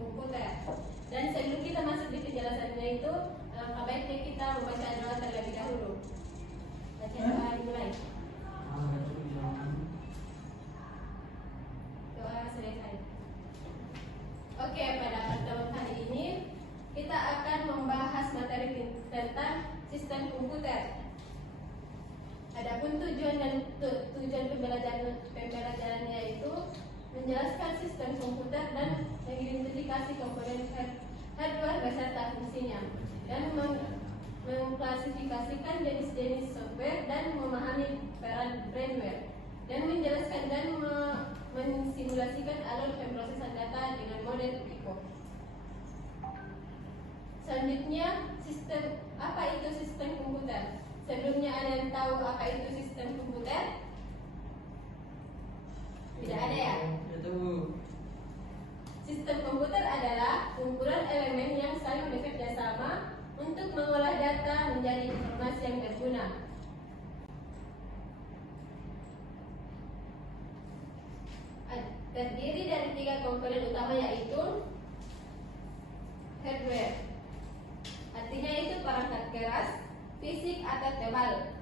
komputer. Dan sebelum kita masuk di penjelasannya itu, alangkah baiknya kita membaca doa terlebih dahulu. Baca doa dimulai. Doa selesai. Oke, pada pertemuan hari ini kita akan membahas materi tentang sistem komputer. Adapun tujuan pembelajarannya itu menjelaskan sistem komputer dan mengidentifikasi komponen hardware beserta fungsinya, dan mengklasifikasikan jenis-jenis software dan memahami peran firmware, dan menjelaskan dan mensimulasikan alur pemrosesan data dengan model Pico. Selanjutnya, apa itu sistem komputer? Sebelumnya ada yang tahu apa itu sistem komputer? Tidak ada ya? Sistem komputer adalah kumpulan elemen yang saling bekerja sama untuk mengolah data menjadi informasi yang berguna. Terdiri dari 3 komponen utama, yaitu hardware, artinya itu perangkat keras, fisik atau tebal.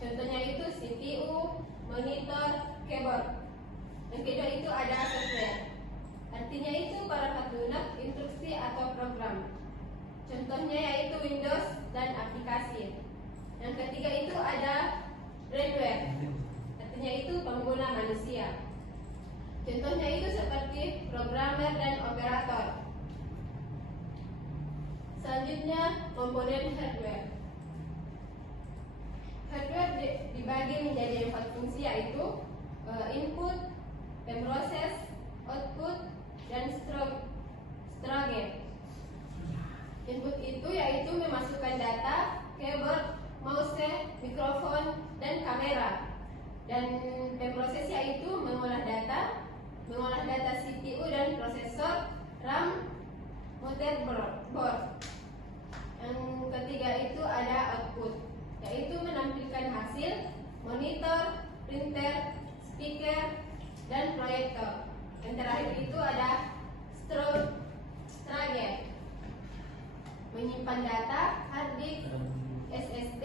Contohnya itu CPU, monitor, keyboard. Yang kedua itu ada software, artinya itu perangkat lunak, instruksi atau program. Contohnya yaitu Windows dan aplikasi. Yang ketiga itu ada firmware, artinya itu pengguna manusia. Contohnya itu seperti programmer dan operator. Selanjutnya komponen hardware. Hardware dibagi menjadi 4 fungsi, yaitu input, pemroses, output, dan storage. Input itu yaitu memasukkan data, keyboard, mouse, mikrofon, dan kamera. Dan pemroses yaitu mengolah data CPU dan prosesor, RAM, motherboard. Yang ketiga itu ada output, yaitu menampilkan hasil, monitor, printer, speaker, dan proyektor. Yang terakhir itu ada storage, menyimpan data, hard disk, SSD,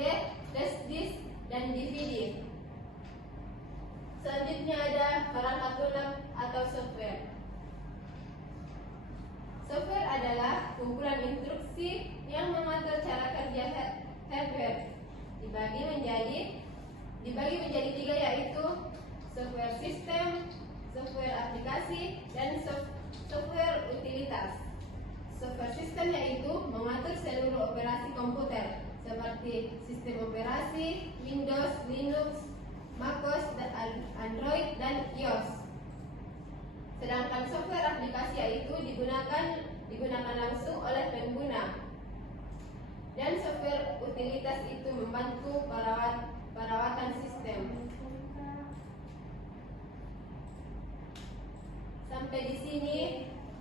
flash disk, dan DVD. Selanjutnya ada perangkat lunak atau software. Software adalah kumpulan instruksi yang mengatur cara kerja hardware. Dibagi menjadi 3, yaitu software sistem, software aplikasi, dan software utilitas. Software sistem yaitu mengatur seluruh operasi komputer seperti sistem operasi, Windows, Linux, MacOS, Android, dan iOS. Sedangkan software aplikasi yaitu digunakan langsung oleh pengguna. Dan software utilitas itu membantu perawatan sistem. Sampai di sini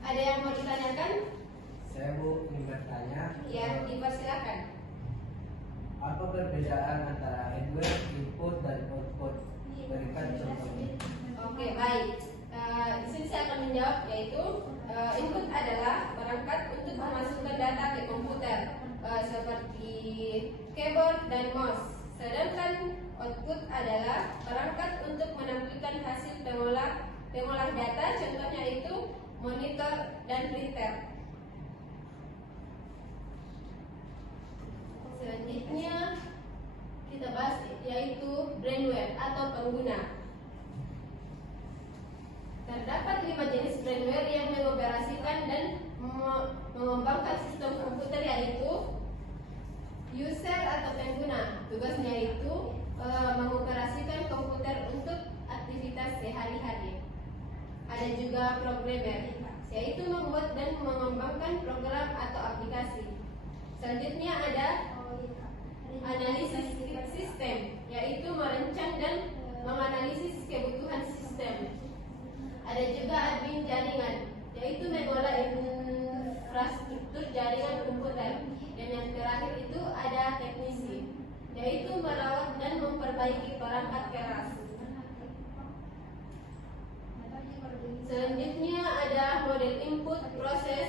ada yang mau ditanyakan? Saya ingin bertanya. Ya, dipersilakan. Apa perbedaan antara hardware, input, dan output? Berikan contohnya. Oke, baik. Di sini saya akan menjawab, yaitu input adalah perangkat untuk memasukkan data ke komputer, seperti keyboard dan mouse. Sedangkan output adalah perangkat untuk menampilkan hasil pengolah data, contohnya itu monitor dan printer. Selanjutnya kita bahas yaitu firmware atau pengguna. Terdapat 5 jenis firmware yang mengoperasikan dan mengembangkan sistem komputer, yaitu user atau pengguna. Tugasnya itu mengoperasikan komputer untuk aktivitas sehari-hari. Ada juga programmer, yaitu membuat dan mengembangkan program atau aplikasi. Selanjutnya ada analisis sistem, yaitu merancang dan menganalisis kebutuhan sistem. Ada juga admin jaringan, yaitu mengolah infrastruktur jaringan komputer. Dan yang terakhir itu ada teknisi, yaitu merawat dan memperbaiki perangkat keras. Selanjutnya ada model input, proses,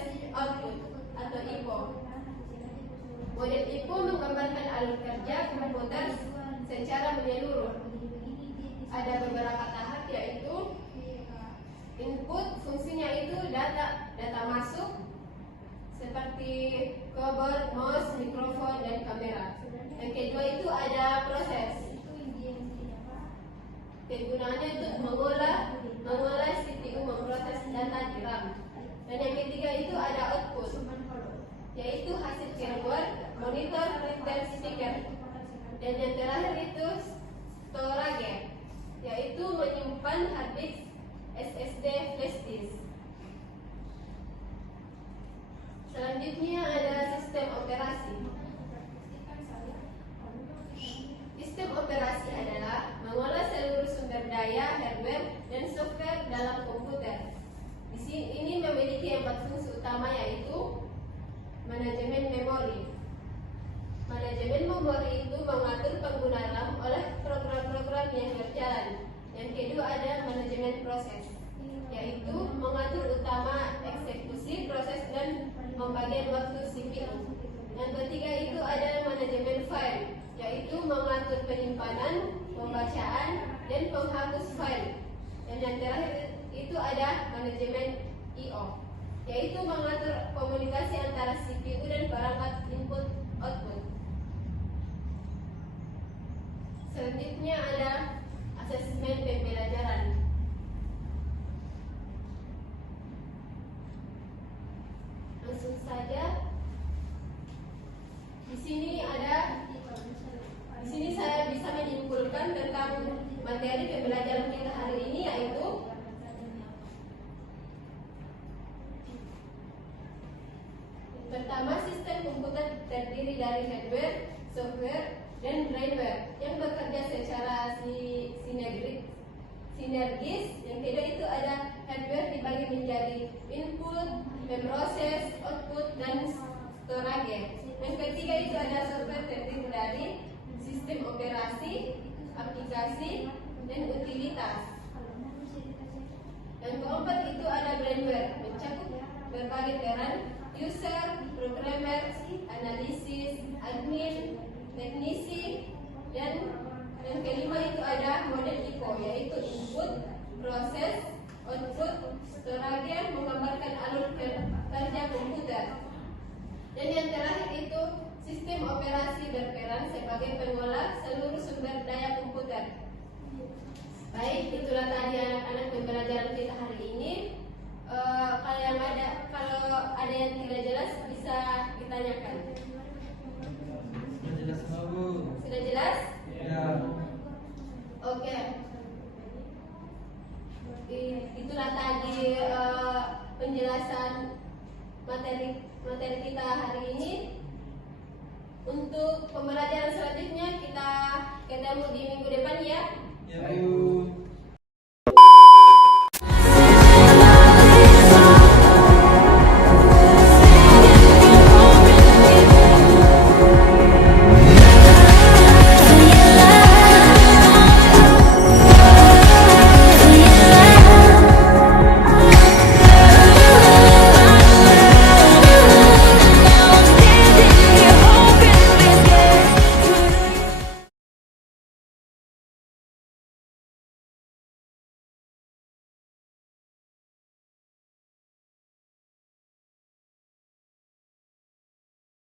pun menggambarkan alur kerja komputer secara menyeluruh. Ada beberapa tahap, yaitu input, fungsinya itu data masuk seperti keyboard, mouse, mikrofon, dan kamera. Yang kedua itu ada proses. Kegunaannya untuk mengolah CPU, memproses data di RAM. Dan yang ketiga itu ada output, yaitu hasil firmware, monitor, dan speaker. Dan yang terakhir itu storage, yaitu menyimpan hard disk, SSD, flash disk. Selanjutnya ada sistem operasi. Sistem operasi adalah mengolah seluruh sumber daya, hardware, dan software dalam komputer. Di sini ini memiliki 4 fungsi utama, yaitu manajemen memori. Manajemen memori itu mengatur penggunaan RAM oleh program-program yang berjalan. Yang kedua ada manajemen proses, yaitu mengatur utama eksekusi proses dan pembagian waktu CPU. Yang ketiga itu ada manajemen file, yaitu mengatur penyimpanan, pembacaan, dan penghapus file. Dan yang terakhir itu ada manajemen I/O, yaitu mengatur komunikasi antara CPU dan perangkat input output. Selanjutnya ada asesmen pembelajaran. Langsung saja. Di sini saya bisa menyimpulkan tentang materi pembelajaran kita hari ini, yaitu pertama, sistem komputer terdiri dari hardware, software, dan brainware yang bekerja secara sinergis. Yang kedua itu ada hardware dibagi menjadi input, memproses, output, dan storage. Yang ketiga itu ada software terdiri dari sistem operasi, aplikasi, dan utilitas. Yang keempat itu ada brainware, mencakup berbagai peran user, programmer, analisis, admin, teknisi, dan yang kelima itu ada model IO, yaitu input, proses, output, storage, menggambarkan alur kerja komputer. Dan yang terakhir itu sistem operasi berperan sebagai pengolah seluruh sumber daya komputer. Baik, itulah tadi anak-anak pembelajaran kita hari ini. Kalau ada yang tidak jelas bisa ditanyakan. Sudah jelas semua, Bu. Sudah jelas? Ya. Oke. Itulah tadi penjelasan materi kita hari ini. Untuk pembelajaran selanjutnya kita ketemu di minggu depan ya. Ya, Bu.